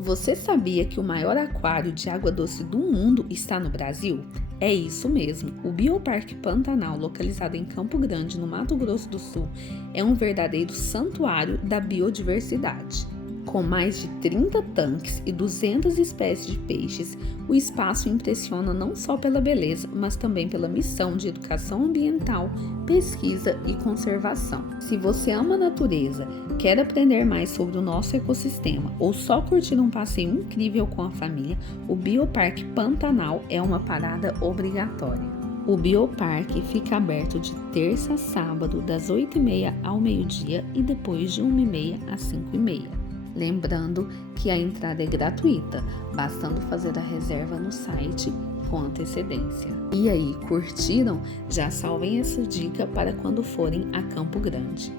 Você sabia que o maior aquário de água doce do mundo está no Brasil? É isso mesmo, o Bioparque Pantanal, localizado em Campo Grande, no Mato Grosso do Sul, é um verdadeiro santuário da biodiversidade. Com mais de 30 tanques e 200 espécies de peixes, o espaço impressiona não só pela beleza, mas também pela missão de educação ambiental, pesquisa e conservação. Se você ama a natureza, quer aprender mais sobre o nosso ecossistema ou só curtir um passeio incrível com a família, o Bioparque Pantanal é uma parada obrigatória. O Bioparque fica aberto de terça a sábado, das 8h30 ao meio-dia e depois de 1h30 às 5h30. Lembrando que a entrada é gratuita, bastando fazer a reserva no site com antecedência. E aí, curtiram? Já salvem essa dica para quando forem a Campo Grande.